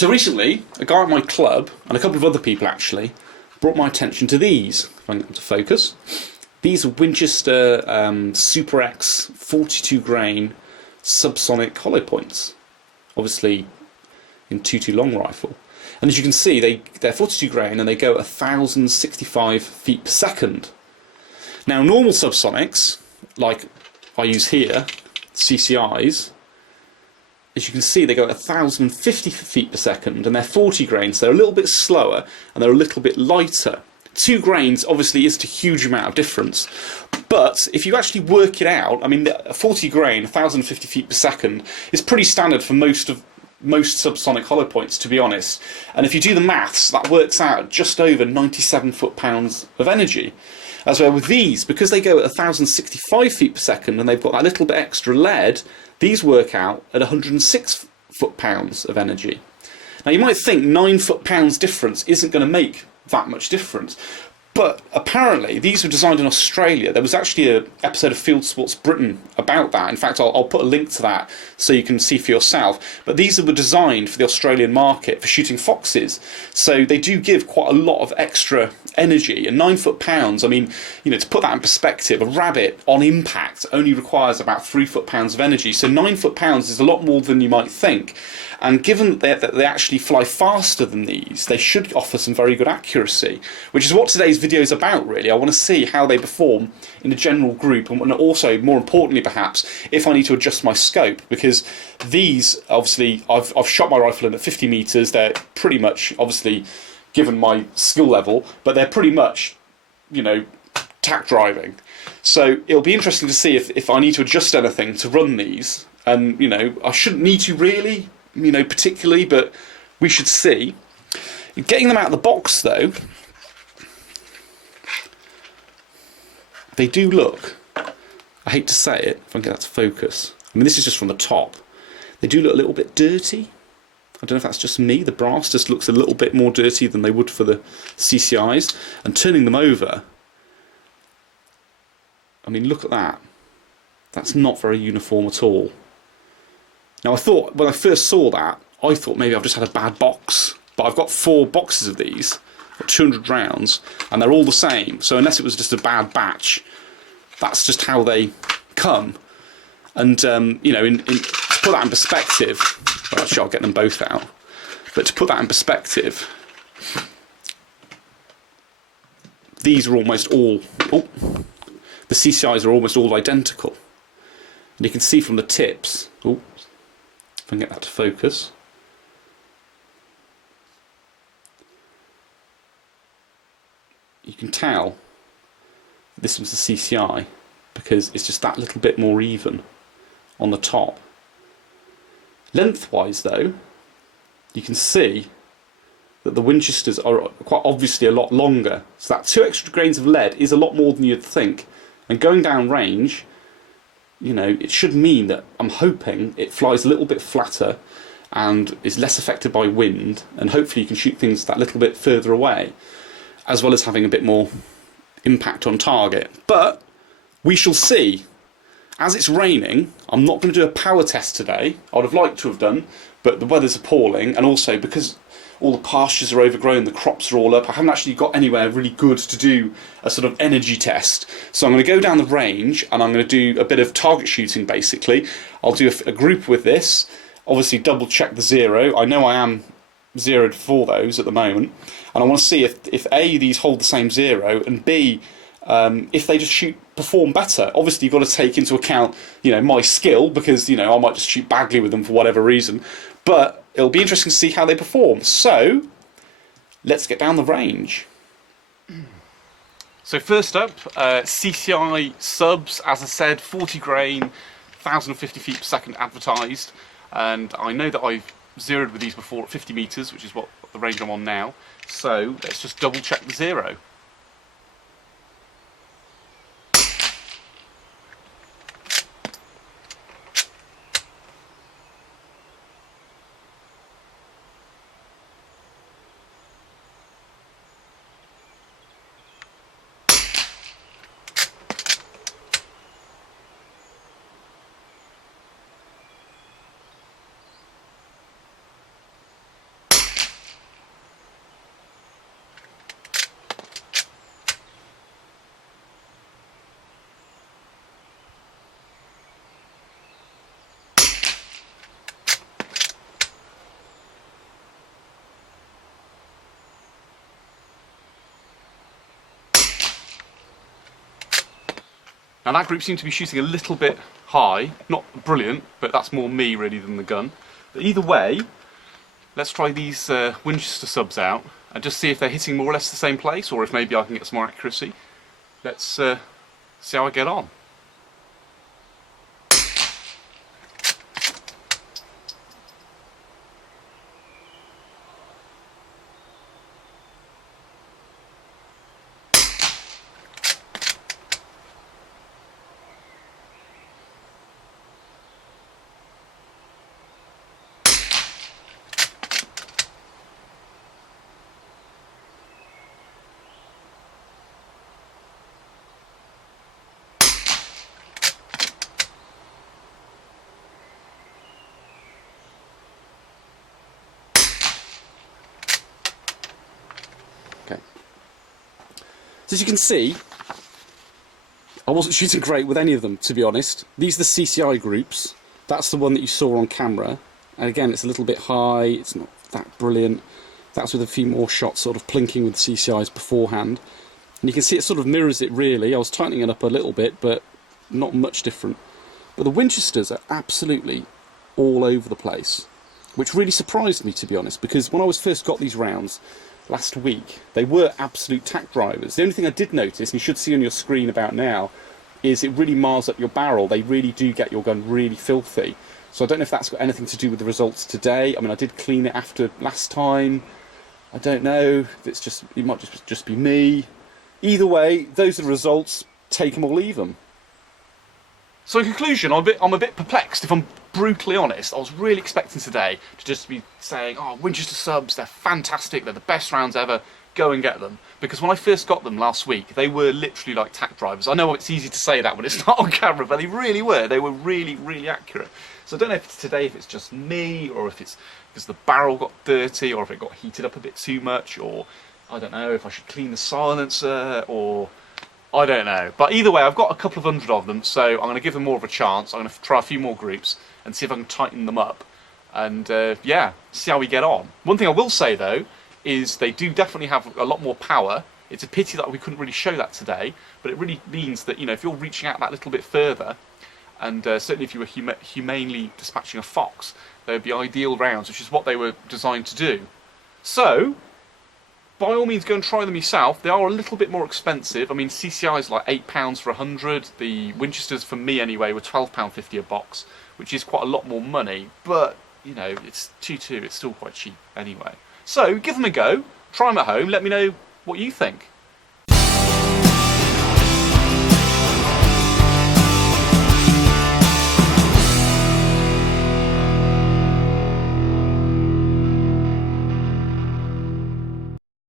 So recently, a guy at my club, and a couple of other people actually, brought my attention to these. If I can get them to focus. These are Winchester Super X 42 grain Subsonic Hollow Points. Obviously in 2.2 long rifle. And as you can see, they're 42 grain and they go at 1,065 feet per second. Now normal subsonics, like I use here, CCIs, as you can see, they go at 1,050 feet per second, and they're 40 grains, so they're a little bit slower, and they're a little bit lighter. 2 grains obviously isn't a huge amount of difference, but if you actually work it out, I mean, a 40 grain, 1,050 feet per second, is pretty standard for most subsonic hollow points, to be honest. And if you do the maths, that works out just over 97 foot-pounds of energy. As well with these, because they go at 1,065 feet per second and they've got that little bit extra lead, these work out at 106 foot-pounds of energy. Now you might think 9 foot-pounds difference isn't going to make that much difference, but apparently these were designed in Australia. There was actually an episode of Fieldsports Britain about that. In fact, I'll put a link to that so you can see for yourself. But these were designed for the Australian market for shooting foxes, so they do give quite a lot of extra energy. And 9 foot-pounds, I mean, you know, to put that in perspective, a rabbit on impact only requires about 3 foot-pounds of energy. So 9 foot-pounds is a lot more than you might think. And given that they actually fly faster than these, they should offer some very good accuracy, which is what today's video is about, really. I want to see how they perform in a general group, and also, more importantly perhaps, if I need to adjust my scope, because these, obviously, I've shot my rifle in at 50 metres. They're pretty much, obviously, given my skill level, but they're pretty much, you know, tack driving. So it'll be interesting to see if I need to adjust anything to run these. And, you know, I shouldn't need to really, you know, particularly, but we should see. Getting them out of the box, though, they do look, I hate to say it, if I can get that to focus, I mean, this is just from the top, they do look a little bit dirty. I don't know if that's just me, the brass just looks a little bit more dirty than they would for the CCIs. And turning them over, I mean, look at that. That's not very uniform at all. Now I thought, when I first saw that, I thought maybe I've just had a bad box. But I've got 4 boxes of these, got 200 rounds, and they're all the same. So unless it was just a bad batch, that's just how they come. And, you know, to put that in perspective, well, actually I'll get them both out. But to put that in perspective, these are almost all, the CCIs are almost all identical. And you can see from the tips, if I can get that to focus, you can tell this was the CCI because it's just that little bit more even on the top. Lengthwise though, you can see that the Winchesters are quite obviously a lot longer, so that 2 extra grains of lead is a lot more than you'd think. And going down range, you know, it should mean that, I'm hoping, it flies a little bit flatter and is less affected by wind, and hopefully you can shoot things that little bit further away, as well as having a bit more impact on target. But we shall see. As it's raining, I'm not going to do a power test today. I would have liked to have done, but the weather's appalling, and also because all the pastures are overgrown, the crops are all up, I haven't actually got anywhere really good to do a sort of energy test. So I'm going to go down the range and I'm going to do a bit of target shooting basically. I'll do a group with this, obviously double check the zero. I know I am zeroed for those at the moment, and I want to see if A, these hold the same zero, and B, if they just perform better. Obviously you've got to take into account, you know, my skill, because, you know, I might just shoot badly with them for whatever reason, but it'll be interesting to see how they perform. So let's get down the range. So first up, CCI subs, as I said, 40 grain, 1,050 feet per second advertised, and I know that I've zeroed with these before at 50 metres, which is what the range I'm on now, so let's just double check the zero. Now that group seemed to be shooting a little bit high, not brilliant, but that's more me really than the gun. But either way, let's try these Winchester subs out and just see if they're hitting more or less the same place, or if maybe I can get some more accuracy. Let's see how I get on. Okay. So as you can see, I wasn't shooting great with any of them, to be honest. These are the CCI groups. That's the one that you saw on camera. And again, it's a little bit high. It's not that brilliant. That's with a few more shots sort of plinking with CCIs beforehand. And you can see it sort of mirrors it really. I was tightening it up a little bit, but not much different. But the Winchesters are absolutely all over the place, which really surprised me, to be honest, because when I first got these rounds last week, they were absolute tack drivers. The only thing I did notice, and you should see on your screen about now, is it really mars up your barrel. They really do get your gun really filthy. So I don't know if that's got anything to do with the results today. I mean, I did clean it after last time. I don't know. It might just be me. Either way, those are the results. Take them or leave them. So in conclusion, I'm a bit perplexed, if I'm brutally honest. I was really expecting today to just be saying, oh, Winchester subs, they're fantastic, they're the best rounds ever, go and get them. Because when I first got them last week, they were literally like tack drivers. I know it's easy to say that when it's not on camera, but they really were. They were really, really accurate. So I don't know if it's today, if it's just me, or if it's because the barrel got dirty, or if it got heated up a bit too much, or I don't know if I should clean the silencer, or I don't know. But either way, I've got a couple of hundred of them, so I'm going to give them more of a chance. I'm going to try a few more groups and see if I can tighten them up. And yeah, see how we get on. One thing I will say though, is they do definitely have a lot more power. It's a pity that we couldn't really show that today, but it really means that, you know, if you're reaching out that little bit further, and certainly if you were humanely dispatching a fox, they would be ideal rounds, which is what they were designed to do. So, by all means, go and try them yourself. They are a little bit more expensive. I mean, CCI is like £8 for 100. The Winchesters, for me anyway, were £12.50 a box, which is quite a lot more money. But, you know, it's 2.2. It's still quite cheap anyway. So, give them a go. Try them at home. Let me know what you think.